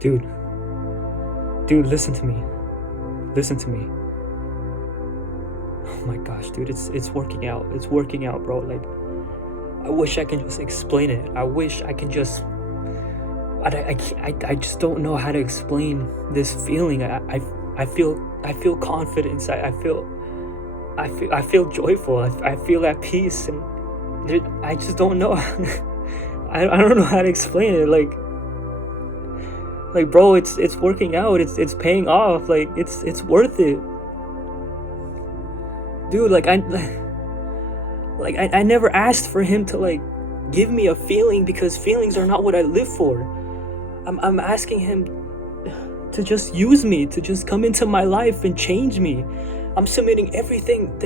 Dude, dude, listen to me. Listen to me. Oh my gosh, dude, it's working out. It's working out, bro. Like, I wish I can just explain it. I wish I can just. I just don't know how to explain this feeling. I feel confidence. I feel joyful. I feel at peace, and I just don't know. I don't know how to explain it. Like bro, it's working out. It's paying off. Like it's worth it, dude. I never asked for him to like give me a feeling, because feelings are not what I live for. I'm asking him to just use me, to just come into my life and change me. I'm submitting everything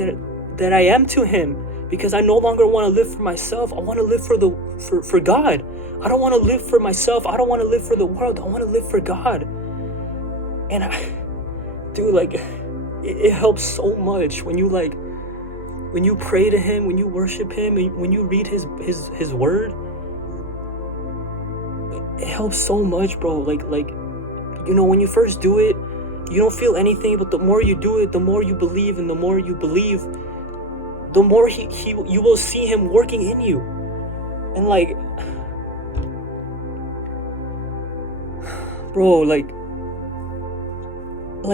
that I am to him, because I no longer want to live for myself. I want to live for God. I don't want to live for myself. I don't want to live for the world. I want to live for God. And dude, like, it helps so much when you pray to him, when you worship him, when you read his word. It helps so much, bro. Like when you first do it, you don't feel anything, but the more you do it, the more you believe, and the more you believe, the more you will see him working in you. And like, bro, like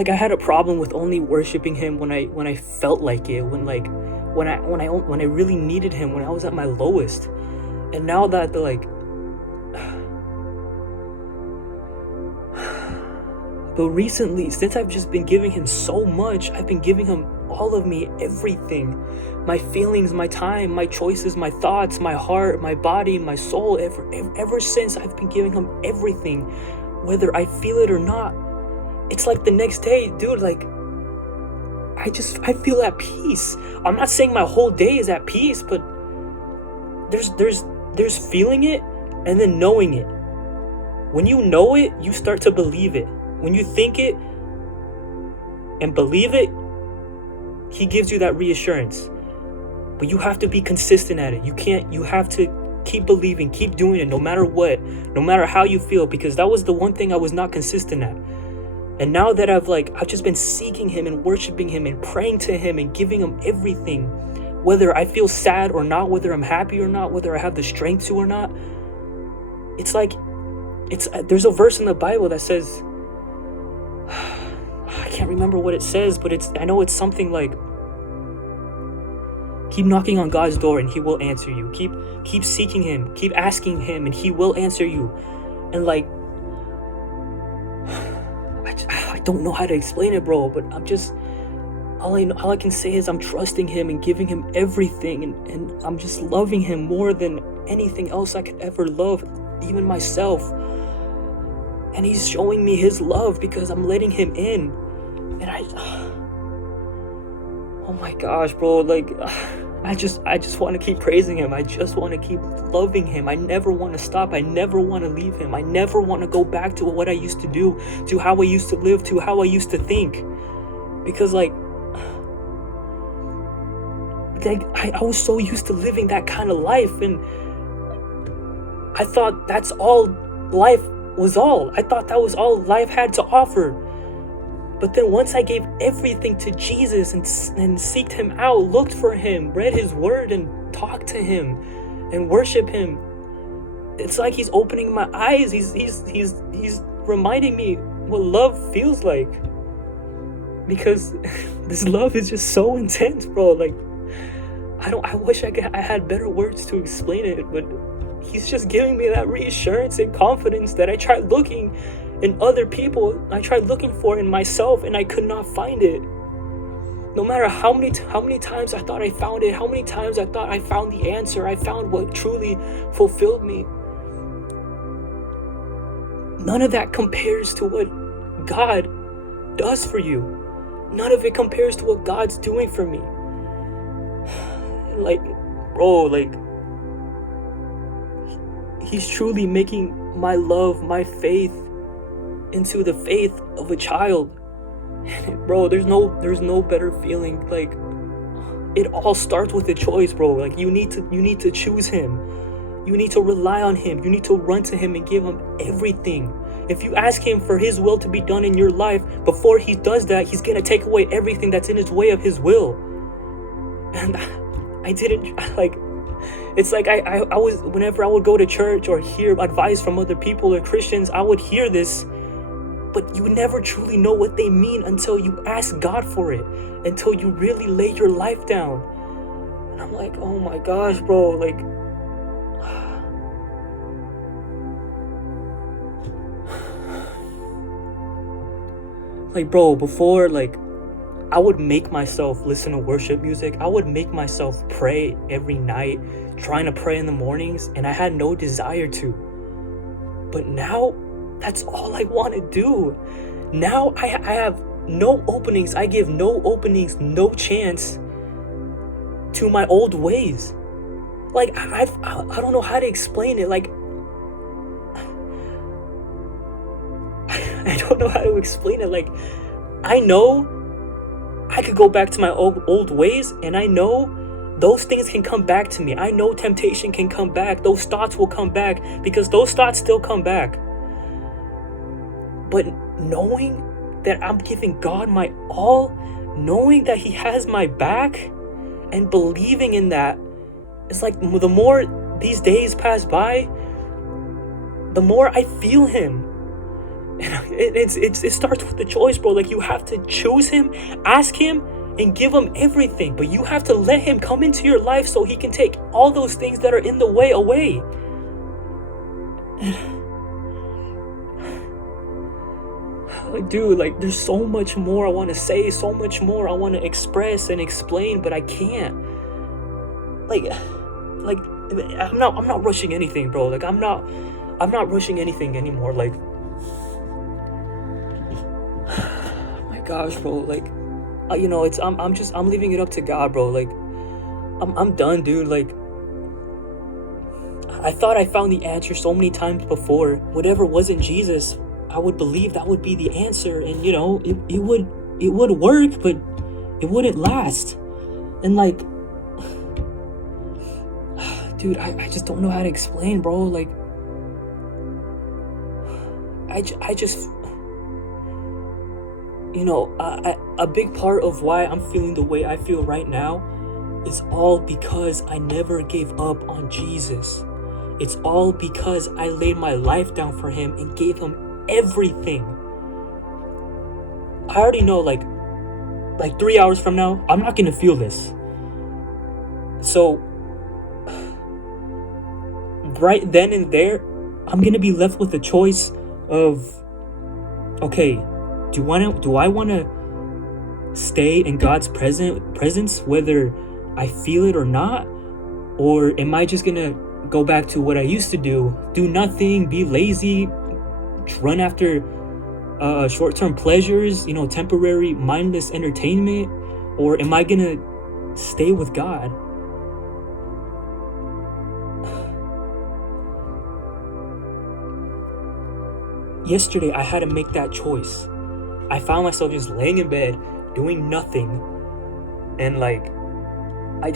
I had a problem with only worshiping him when I felt like it, when I really needed him, when I was at my lowest. And now that but recently, since I've just been giving him so much, I've been giving him all of me, everything. My feelings, my time, my choices, my thoughts, my heart, my body, my soul. Ever since, I've been giving him everything, whether I feel it or not. It's like the next day, dude, like, I feel at peace. I'm not saying my whole day is at peace, but there's feeling it and then knowing it. When you know it, you start to believe it. When you think it and believe it, he gives you that reassurance. But you have to be consistent at it. You have to keep believing, keep doing it, no matter what, no matter how you feel, because that was the one thing I was not consistent at. And now that I've just been seeking him and worshiping him and praying to him and giving him everything, whether I feel sad or not, whether I'm happy or not, whether I have the strength to or not, there's a verse in the Bible that says, I can't remember what it says, but I know it's something like, keep knocking on God's door and he will answer you. Keep seeking him, keep asking him, and he will answer you. And like, I don't know how to explain it, bro, but I'm just, all I can say is I'm trusting him and giving him everything, and I'm just loving him more than anything else I could ever love, even myself. And he's showing me his love because I'm letting him in. And oh my gosh, bro, like, I just want to keep praising him. I just want to keep loving him. I never want to stop. I never want to leave him. I never want to go back to what I used to do, to how I used to live, to how I used to think. Because I was so used to living that kind of life, and I thought that's all life was all. I thought that was all life had to offer. But then once I gave everything to Jesus and seeked him out, looked for him, read his word and talked to him and worship him, it's like he's opening my eyes. He's reminding me what love feels like. Because this love is just so intense, bro. Like, I wish I had better words to explain it, but he's just giving me that reassurance and confidence that I tried looking in other people, I tried looking for in myself, and I could not find it. No matter how many times I thought I found it, how many times I thought I found the answer, I found what truly fulfilled me. None of that compares to what God does for you. None of it compares to what God's doing for me. Like, bro, like, he's truly making my love, my faith, into the faith of a child. And bro, there's no better feeling. Like, it all starts with a choice, bro. Like, you need to choose him. You need to rely on him. You need to run to him and give him everything. If you ask him for his will to be done in your life, before he does that, he's gonna take away everything that's in his way of his will. And I didn't, like, it's like I was, whenever I would go to church or hear advice from other people or Christians, I would hear this, but you never truly know what they mean until you ask God for it, until you really lay your life down. And I'm like, oh my gosh, bro, like, bro, before, like, I would make myself listen to worship music. I would make myself pray every night, trying to pray in the mornings, and I had no desire to. But now, that's all I want to do. Now I have no openings. I give no openings, no chance to my old ways. Like, I don't know how to explain it. Like, I don't know how to explain it. Like, I know I could go back to my old ways, and I know those things can come back to me. I know temptation can come back. Those thoughts will come back, because those thoughts still come back. But knowing that I'm giving God my all, knowing that he has my back, and believing in that, it's like the more these days pass by, the more I feel him. And it starts with the choice, bro. Like, you have to choose him, ask him, and give him everything. But you have to let him come into your life so he can take all those things that are in the way away. Like, dude, like, there's so much more I want to say, so much more I want to express and explain, but I can't. Like I'm not rushing anything, bro. Like, I'm not rushing anything anymore. Like, oh my gosh, bro. Like, you know, I'm leaving it up to God, bro. Like, I'm done, dude. Like, I thought I found the answer so many times before. Whatever wasn't Jesus, I would believe that would be the answer, and, you know, it would work, but it wouldn't last. And, like, dude, I just don't know how to explain, bro. Like, I just, you know, a big part of why I'm feeling the way I feel right now is all because I never gave up on Jesus. It's all because I laid my life down for him and gave him everything. I already know, like 3 hours from now, I'm not gonna feel this. So right then and there, I'm gonna be left with the choice of, okay, do I wanna stay in God's presence whether I feel it or not? Or am I just gonna go back to what I used to do nothing, be lazy, run after short-term pleasures, you know, temporary mindless entertainment? Or am I gonna stay with God? Yesterday, I had to make that choice. I found myself just laying in bed, doing nothing, and, like, I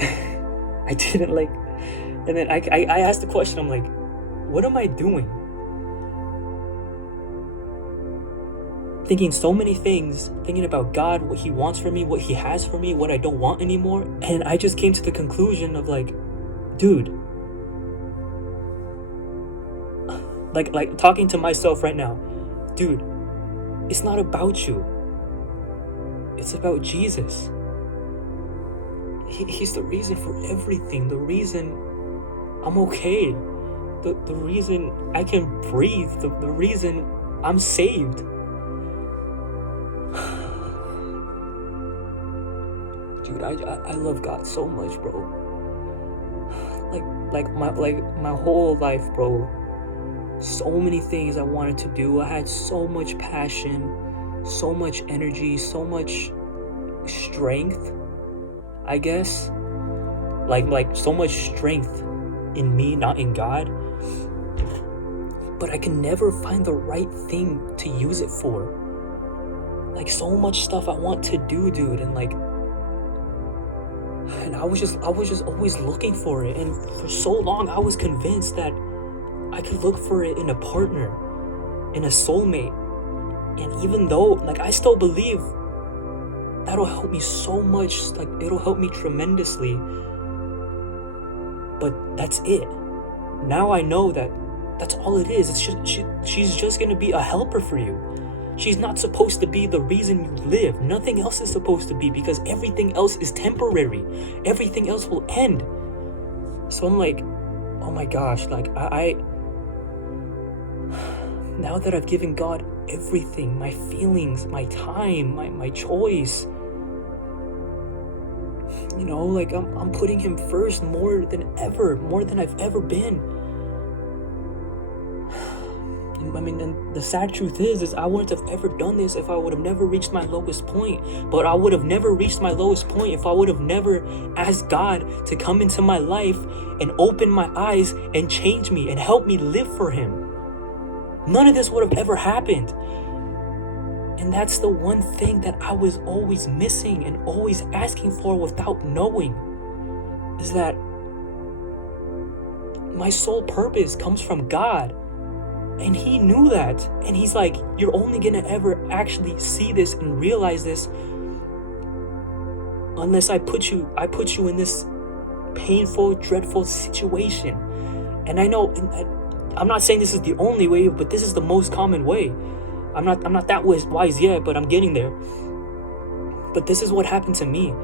didn't, like, and then I asked the question, I'm like, what am I doing? Thinking so many things, thinking about God, what he wants for me, what he has for me, what I don't want anymore. And I just came to the conclusion of, like, dude, like talking to myself right now, dude, it's not about you. It's about Jesus. He's the reason for everything. The reason I'm okay. The reason I can breathe. The reason I'm saved. Dude, I love God so much, bro. Like my whole life, bro. So many things I wanted to do. I had so much passion, so much energy, so much strength, I guess. Like so much strength in me, not in God. But I can never find the right thing to use it for. Like, so much stuff I want to do, dude, and I was just always looking for it, and for so long I was convinced that I could look for it in a partner. and a soulmate. And even though, like, I still believe that'll help me so much, like, it'll help me tremendously. But that's it. Now I know that that's all it is. It's just she's just gonna be a helper for you. She's not supposed to be the reason you live. Nothing else is supposed to be, because everything else is temporary. Everything else will end. So I'm like, oh my gosh, like I now that I've given God everything, my feelings, my time, my choice, you know, like I'm putting him first more than ever, more than I've ever been. I mean, and the sad truth is I wouldn't have ever done this if I would have never reached my lowest point. But I would have never reached my lowest point if I would have never asked God to come into my life and open my eyes and change me and help me live for him. None of this would have ever happened. And that's the one thing that I was always missing and always asking for without knowing, is that my sole purpose comes from God. And he knew that. And he's like, you're only gonna ever actually see this and realize this unless I put you in this painful, dreadful situation. And I know, I'm not saying this is the only way, but this is the most common way. I'm not that wise yet, but I'm getting there. But this is what happened to me.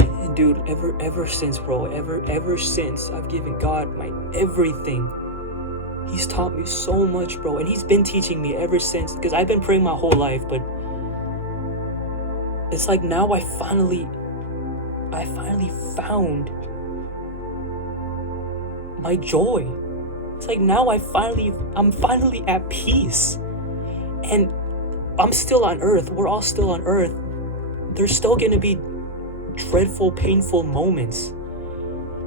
And dude, ever since, bro, ever since I've given God my everything, he's taught me so much, bro. And he's been teaching me ever since, because I've been praying my whole life, but it's like now I finally found my joy. It's like now I'm finally at peace. And I'm still on earth. We're all still on earth. There's still gonna be dreadful, painful moments.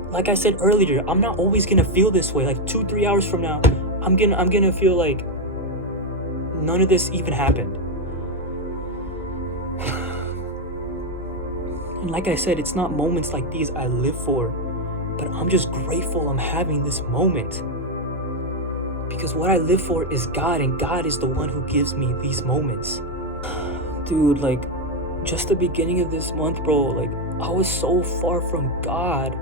Like I said earlier, I'm not always gonna feel this way. Like 2-3 hours from now, I'm gonna feel like none of this even happened. And like I said, it's not moments like these I live for, but I'm just grateful I'm having this moment. Because what I live for is God, and God is the one who gives me these moments. Dude, like, just the beginning of this month, bro, like, I was so far from God.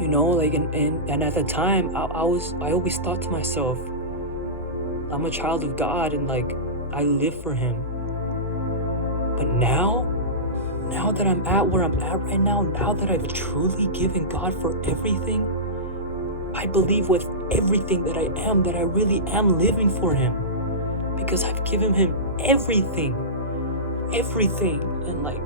You know, like, and at the time, I always thought to myself, I'm a child of God, and like, I live for him. But now that I'm at where I'm at right now that I've truly given God for everything, I believe with everything that I am, that I really am living for him. Because I've given him everything. And like,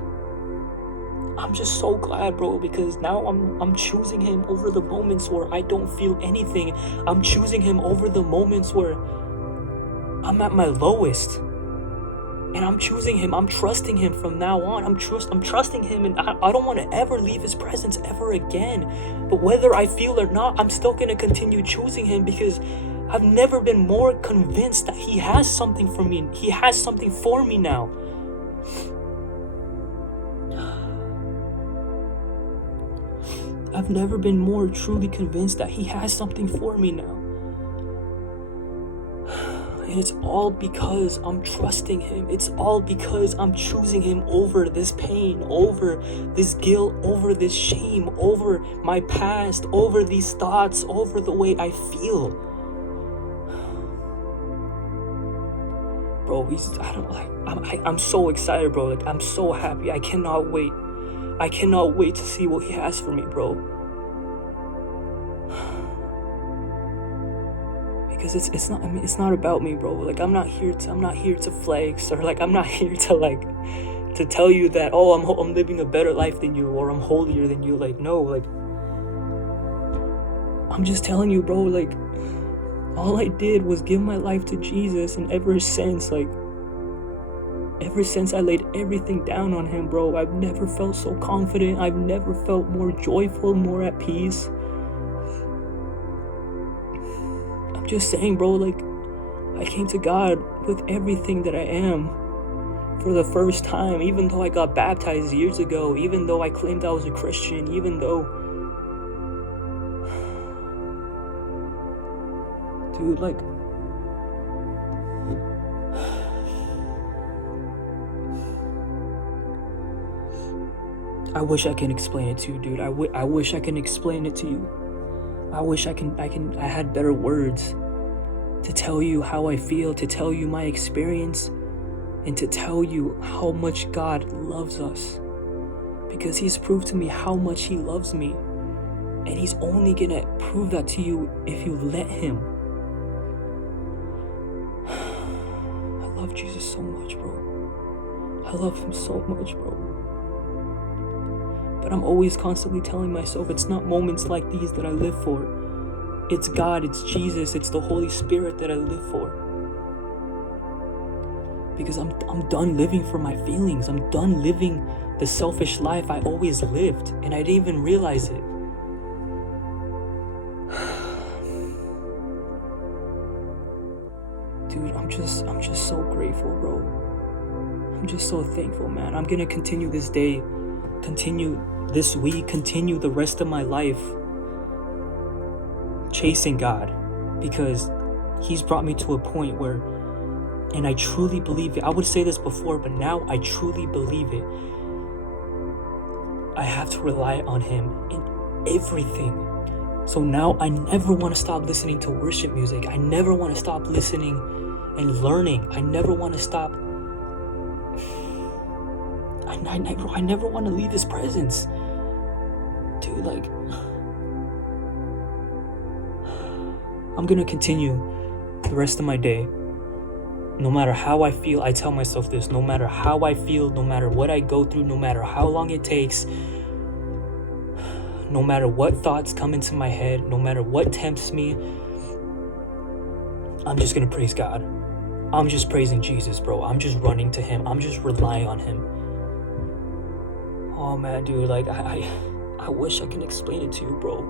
I'm just so glad, bro, because now I'm choosing him over the moments where I don't feel anything. I'm choosing him over the moments where I'm at my lowest. And I'm choosing him. I'm trusting him from now on. I'm trusting him, and I don't want to ever leave his presence ever again. But whether I feel or not, I'm still going to continue choosing him, because I've never been more convinced that he has something for me. He has something for me now. I've never been more truly convinced that he has something for me now. And it's all because I'm trusting him. It's all because I'm choosing him over this pain, over this guilt, over this shame, over my past, over these thoughts, over the way I feel. Bro, I'm so excited, bro. Like, I'm so happy. I cannot wait. I cannot wait to see what he has for me, bro. Because it's not about me, bro. Like, I'm not here to flex, or like, I'm not here to tell you that, oh, I'm living a better life than you, or I'm holier than you. Like, no, like, I'm just telling you, bro, like, all I did was give my life to Jesus, and ever since I laid everything down on him, bro, I've never felt so confident. I've never felt more joyful, more at peace. Just saying, bro, like, I came to God with everything that I am for the first time, even though I got baptized years ago, even though I claimed I was a Christian, even though, Dude, like, I wish I can explain it to you, dude. I wish I can explain it to you. I wish I had better words to tell you how I feel, to tell you my experience, and to tell you how much God loves us. Because he's proved to me how much he loves me. And he's only gonna prove that to you if you let him. I love Jesus so much, bro. I love him so much, bro. But I'm always constantly telling myself it's not moments like these that I live for. It's God, it's Jesus, it's the Holy Spirit that I live for. Because I'm done living for my feelings. I'm done living the selfish life I always lived, and I didn't even realize it. Dude, I'm just so grateful, bro. I'm just so thankful, man. I'm gonna continue this day, continue this week, continue the rest of my life chasing God, because he's brought me to a point where, and I truly believe it. I would say this before, but now I truly believe it. I have to rely on him in everything. So now I never want to stop listening to worship music. I never want to stop listening and learning. I never want to stop. I never want to leave his presence. Dude, like, I'm going to continue the rest of my day. No matter how I feel, I tell myself this. No matter how I feel, no matter what I go through, no matter how long it takes, no matter what thoughts come into my head, no matter what tempts me, I'm just going to praise God. I'm just praising Jesus, bro. I'm just running to him. I'm just relying on him. Oh, man, dude. Like, I wish I can explain it to you, bro.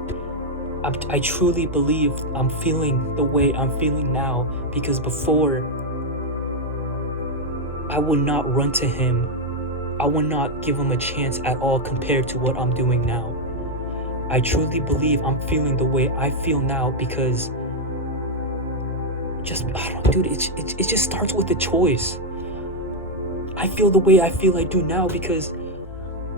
I truly believe I'm feeling the way I'm feeling now, because before, I would not run to him. I would not give him a chance at all compared to what I'm doing now. I truly believe I'm feeling the way I feel now because it just starts with a choice. I feel the way I feel I do now because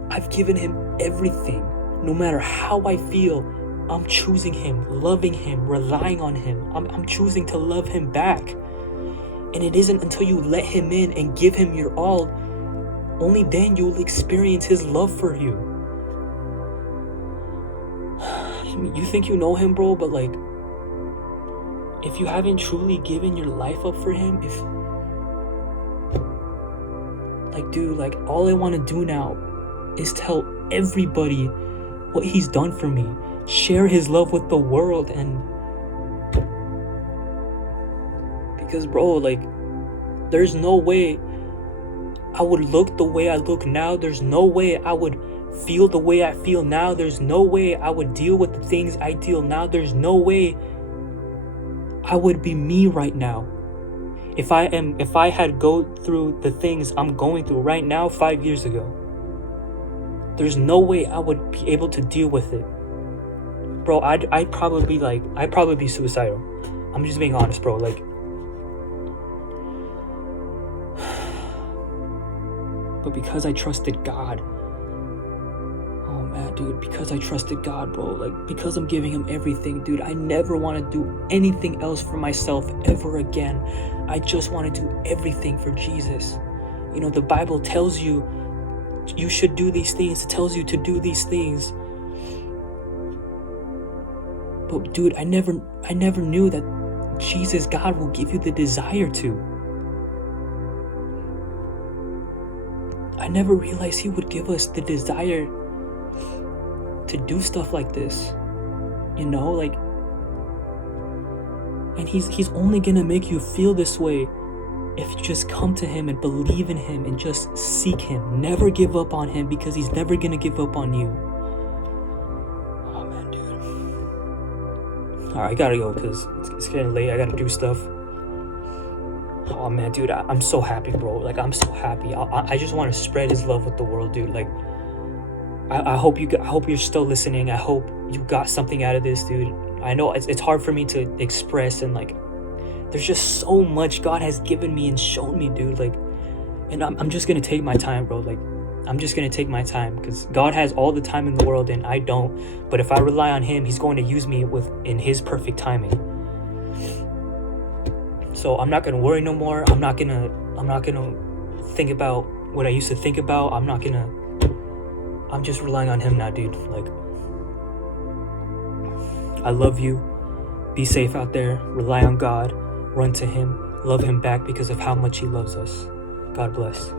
I've given him everything. No matter how I feel, I'm choosing him, loving him, relying on him. I'm choosing to love him back. And it isn't until you let him in and give him your all, only then you will experience his love for you. I mean, you think you know him, bro, but like, if you haven't truly given your life up for him, dude, all I want to do now is tell everybody what he's done for me. Share his love with the world. And because, bro, there's no way I would look the way I look now. There's no way I would feel the way I feel now. There's no way I would deal with the things I deal now. There's no way I would be me right now if I had go through the things I'm going through right now 5 years ago. There's no way I would be able to deal with it. Bro, I'd probably be suicidal. I'm just being honest, bro. But because I trusted God, oh man, dude, because I trusted God, bro, because I'm giving him everything, dude, I never want to do anything else for myself ever again. I just want to do everything for Jesus. You know, the Bible tells you you should do these things. It tells you to do these things. But dude, I never knew that Jesus, God, will give you the desire to. I never realized he would give us the desire to do stuff like this. You know, and he's only gonna make you feel this way if you just come to him and believe in him and just seek him. Never give up on him, because he's never gonna give up on you. Oh man, dude. Alright, I gotta go because it's getting late. I gotta do stuff. Oh man, dude, I'm so happy, bro. I'm so happy. I just want to spread his love with the world, dude. I hope you're still listening. I hope you got something out of this, dude. I know it's hard for me to express, and like there's just so much God has given me and shown me, dude. Like, and I'm just gonna take my time, bro. Like, I'm just gonna take my time, because God has all the time in the world and I don't. But if I rely on Him, He's going to use me in His perfect timing. So I'm not gonna worry no more. I'm not gonna think about what I used to think about. I'm just relying on Him now, dude. Like, I love you. Be safe out there. Rely on God. Run to Him. Love Him back because of how much He loves us. God bless.